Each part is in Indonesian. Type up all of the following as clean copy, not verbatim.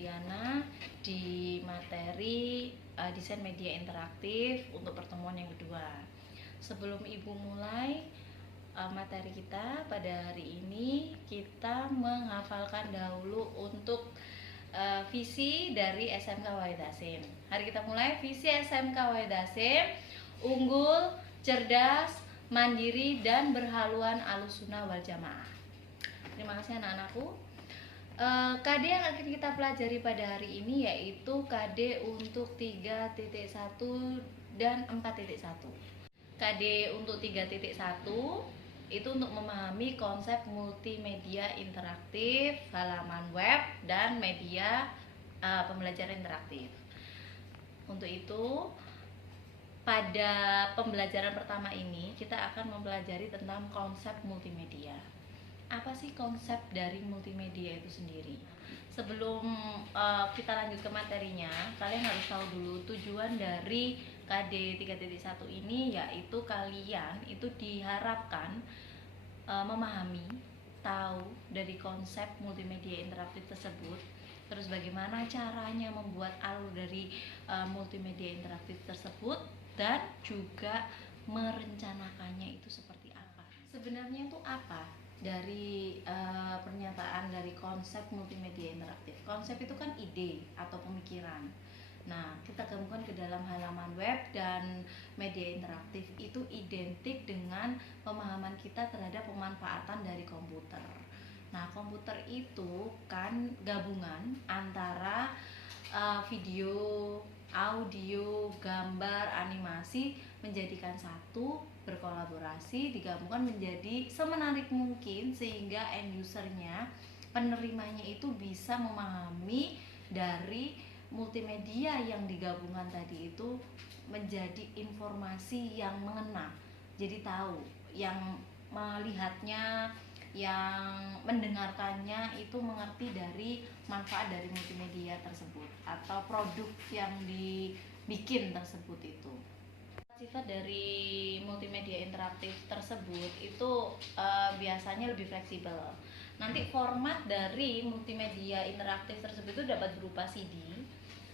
Kristiana di materi desain media interaktif untuk pertemuan yang kedua. Sebelum Ibu mulai materi kita pada hari ini, kita menghafalkan dahulu untuk visi dari SMK Wahid Hasim. Hari kita mulai. Visi SMK Wahid Hasim: unggul, cerdas, mandiri, dan berhaluan Ahlussunnah wal Jamaah. Terima kasih anak-anakku. KD yang akan kita pelajari pada hari ini yaitu KD untuk 3.1 dan 4.1. KD untuk 3.1 itu untuk memahami konsep multimedia interaktif, halaman web, dan media pembelajaran interaktif. Untuk itu, pada pembelajaran pertama ini kita akan mempelajari tentang konsep multimedia. Apa sih konsep dari multimedia itu sendiri? Sebelum kita lanjut ke materinya, kalian harus tahu dulu tujuan dari KD 3.1 ini, yaitu kalian itu diharapkan memahami, tahu dari konsep multimedia interaktif tersebut, terus bagaimana caranya membuat alur dari multimedia interaktif tersebut, dan juga merencanakannya itu seperti apa. Sebenarnya itu apa dari pernyataan dari konsep multimedia interaktif? Konsep itu kan ide atau pemikiran. Nah, kita gabungkan ke dalam halaman web dan media interaktif itu identik dengan pemahaman kita terhadap pemanfaatan dari komputer. Nah, komputer itu kan gabungan antara video, audio, gambar, animasi menjadikan satu, berkolaborasi, digabungkan menjadi semenarik mungkin sehingga end usernya, penerimanya itu bisa memahami dari multimedia yang digabungkan tadi itu menjadi informasi yang mengena. Jadi tahu, yang melihatnya, yang mendengarkannya itu mengerti dari manfaat dari multimedia tersebut atau produk yang dibikin tersebut itu. Sifat dari multimedia interaktif tersebut itu biasanya lebih fleksibel. Nanti format dari multimedia interaktif tersebut itu dapat berupa CD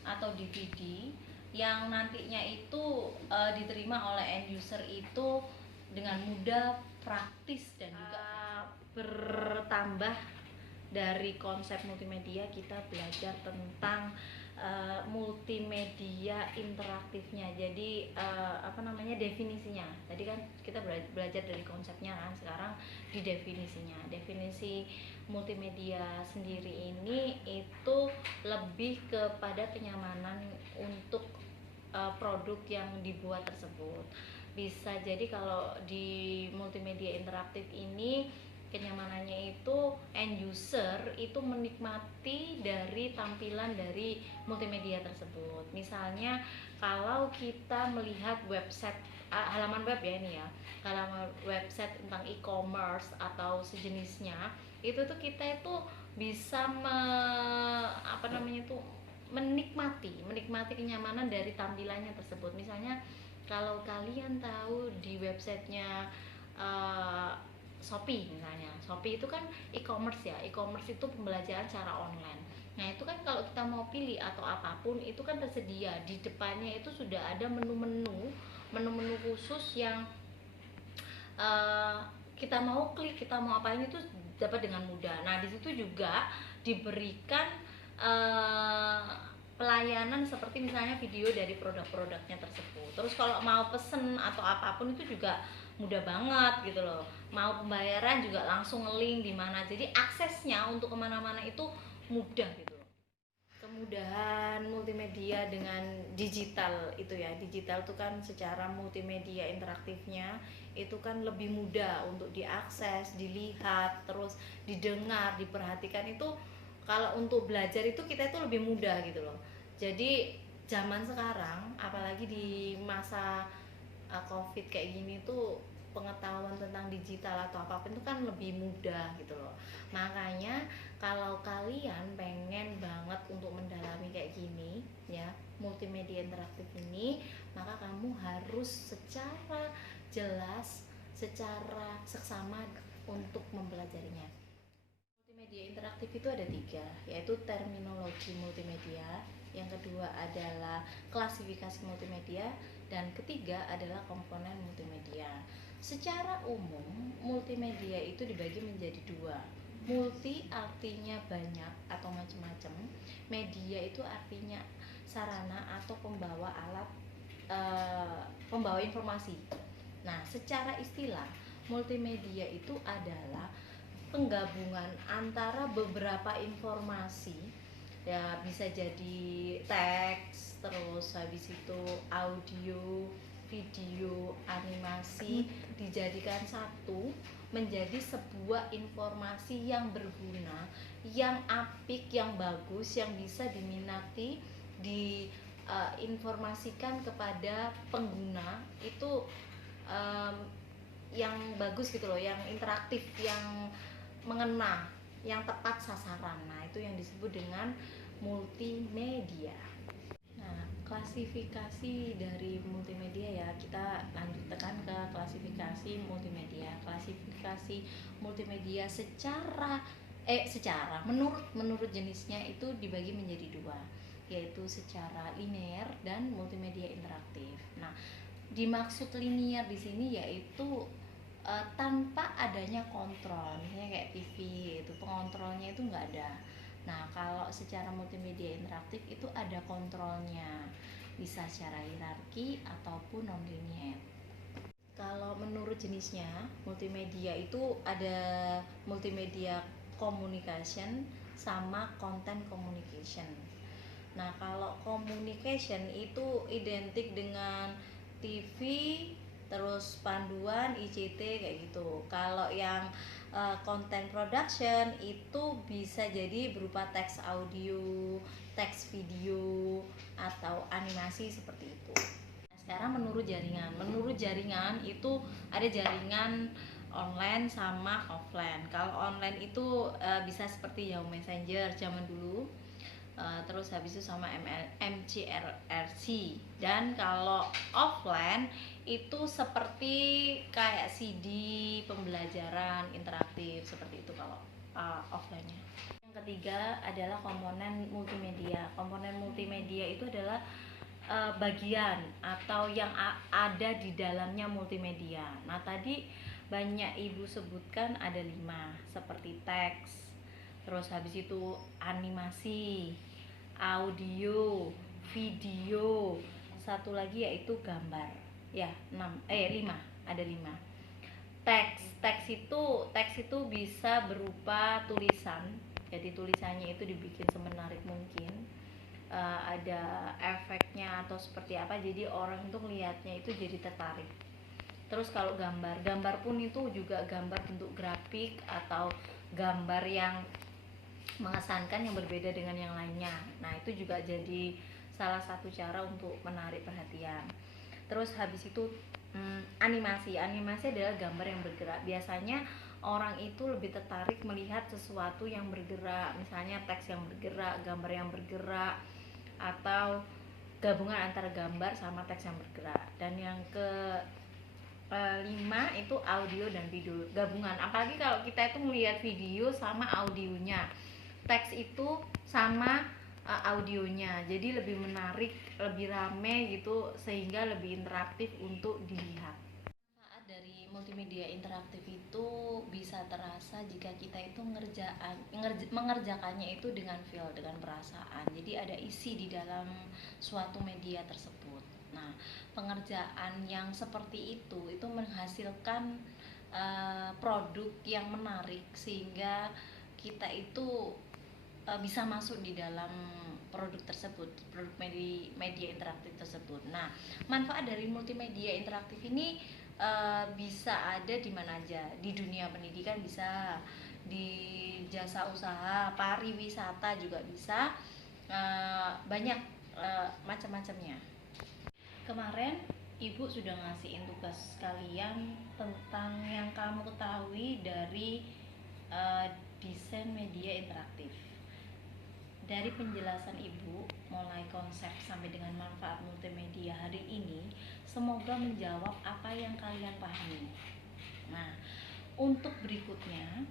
atau DVD yang nantinya itu diterima oleh end user itu dengan mudah, praktis, dan juga bertambah dari konsep multimedia. Kita belajar tentang multimedia interaktifnya. Jadi definisinya. Tadi kan kita belajar dari konsepnya kan, sekarang di definisinya. Definisi multimedia sendiri ini itu lebih kepada kenyamanan untuk produk yang dibuat tersebut. Bisa jadi kalau di multimedia interaktif ini kenyamanannya itu end user itu menikmati dari tampilan dari multimedia tersebut. Misalnya kalau kita melihat website, halaman web ya ini ya, halaman website tentang e-commerce atau sejenisnya, itu tuh kita itu bisa menikmati kenyamanan dari tampilannya tersebut. Misalnya kalau kalian tahu di websitenya Shopee misalnya. Shopee itu kan e-commerce ya. E-commerce itu pembelajaran secara online. Nah, itu kan kalau kita mau pilih atau apapun itu kan tersedia di depannya, itu sudah ada menu-menu khusus yang kita mau klik, kita mau apain itu dapat dengan mudah. Nah, di situ juga diberikan pelayanan seperti misalnya video dari produk-produknya tersebut. Terus kalau mau pesen atau apapun itu juga mudah banget gitu loh. Mau pembayaran juga langsung nge-link di mana. Jadi aksesnya untuk kemana-mana itu mudah gitu loh. Kemudahan multimedia dengan digital itu ya. Digital itu kan secara multimedia interaktifnya itu kan lebih mudah untuk diakses, dilihat, terus didengar, diperhatikan. Itu kalau untuk belajar itu kita itu lebih mudah gitu loh. Jadi zaman sekarang apalagi di masa COVID kayak gini tuh, pengetahuan tentang digital atau apapun itu kan lebih mudah gitu loh. Makanya kalau kalian pengen banget untuk mendalami kayak gini ya, multimedia interaktif ini, maka kamu harus secara jelas, secara seksama untuk mempelajarinya. Media interaktif itu ada 3, yaitu terminologi multimedia, yang kedua adalah klasifikasi multimedia, dan ketiga adalah komponen multimedia. Secara umum, multimedia itu dibagi menjadi 2. Multi artinya banyak atau macam-macam. Media itu artinya sarana atau pembawa alat, pembawa informasi. Nah, secara istilah, multimedia itu adalah penggabungan antara beberapa informasi, ya bisa jadi teks, terus habis itu audio, video, animasi dijadikan satu menjadi sebuah informasi yang berguna, yang apik, yang bagus, yang bisa diminati, diinformasikan kepada pengguna itu, yang bagus gitu loh, yang interaktif, yang mengena, yang tepat sasaran. Nah, itu yang disebut dengan multimedia. Nah, klasifikasi dari multimedia ya, kita lanjut tekan ke klasifikasi multimedia. Klasifikasi multimedia secara menurut jenisnya itu dibagi menjadi 2, yaitu secara linear dan multimedia interaktif. Nah, dimaksud linear di sini yaitu tanpa adanya kontrol, misalnya kayak TV itu pengontrolnya itu nggak ada. Nah, kalau secara multimedia interaktif itu ada kontrolnya, bisa secara hierarki ataupun non linear. Kalau menurut jenisnya, multimedia itu ada multimedia communication sama content communication. Nah, kalau communication itu identik dengan TV, terus panduan, ICT kayak gitu. Kalau yang content production itu bisa jadi berupa teks audio, teks video, atau animasi seperti itu. Nah, sekarang menurut jaringan itu ada jaringan online sama offline. Kalau online itu bisa seperti Yahoo Messenger zaman dulu. Terus habis itu sama MCRRC. Dan kalau offline itu seperti kayak CD pembelajaran interaktif seperti itu kalau offline-nya. Yang ketiga adalah komponen multimedia. Komponen multimedia itu adalah bagian atau yang ada di dalamnya multimedia. Nah, tadi banyak ibu sebutkan ada 5, seperti teks, terus habis itu animasi, audio, video, satu lagi yaitu gambar. Ya, 5, ada 5. Teks itu bisa berupa tulisan. Jadi tulisannya itu dibikin semenarik mungkin. Ada efeknya atau seperti apa, jadi orang itu melihatnya itu jadi tertarik. Terus kalau gambar pun itu juga gambar bentuk grafik atau gambar yang mengesankan yang berbeda dengan yang lainnya. Nah, itu juga jadi salah satu cara untuk menarik perhatian. Terus habis itu animasi adalah gambar yang bergerak. Biasanya orang itu lebih tertarik melihat sesuatu yang bergerak, misalnya teks yang bergerak, gambar yang bergerak, atau gabungan antara gambar sama teks yang bergerak. Dan yang ke 5 itu audio dan video gabungan. Apalagi kalau kita itu melihat video sama audionya, teks itu sama audionya, jadi lebih menarik, lebih rame gitu, sehingga lebih interaktif untuk dilihat. Manfaat dari multimedia interaktif itu bisa terasa jika kita itu mengerjakannya itu dengan feel, dengan perasaan. Jadi ada isi di dalam suatu media tersebut. Nah, pengerjaan yang seperti itu menghasilkan produk yang menarik, sehingga kita itu bisa masuk di dalam produk tersebut, produk media interaktif tersebut. Nah, manfaat dari multimedia interaktif ini bisa ada di mana aja, di dunia pendidikan bisa, di jasa usaha, pariwisata juga bisa, banyak macam-macamnya. Kemarin ibu sudah ngasihin tugas kalian tentang yang kamu ketahui dari desain media interaktif. Dari penjelasan ibu mulai konsep sampai dengan manfaat multimedia hari ini, semoga menjawab apa yang kalian pahami. Nah, untuk berikutnya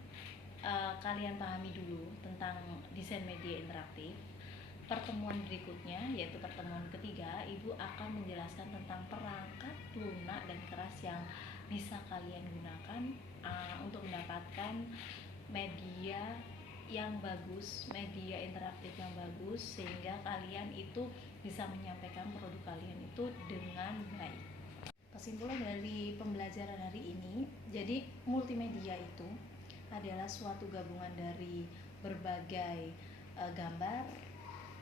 kalian pahami dulu tentang desain media interaktif. Pertemuan berikutnya, yaitu pertemuan ketiga, Ibu akan menjelaskan tentang perangkat lunak dan keras yang bisa kalian gunakan untuk mendapatkan media yang bagus, media interaktif yang bagus, sehingga kalian itu bisa menyampaikan produk kalian itu dengan baik. Kesimpulan dari pembelajaran hari ini, jadi multimedia itu adalah suatu gabungan dari berbagai gambar,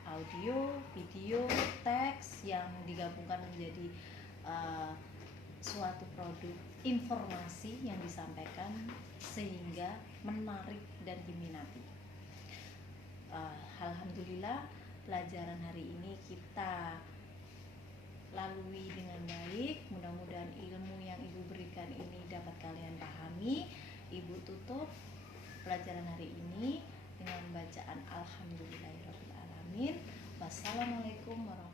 audio, video, teks yang digabungkan menjadi suatu produk informasi yang disampaikan sehingga menarik dan diminati. Alhamdulillah, pelajaran hari ini kita lalui dengan baik. Mudah-mudahan ilmu yang Ibu berikan ini dapat kalian pahami. Ibu tutup pelajaran hari ini dengan bacaan Alhamdulillahirrahmanirrahim. Wassalamualaikum warahmatullahi wabarakatuh.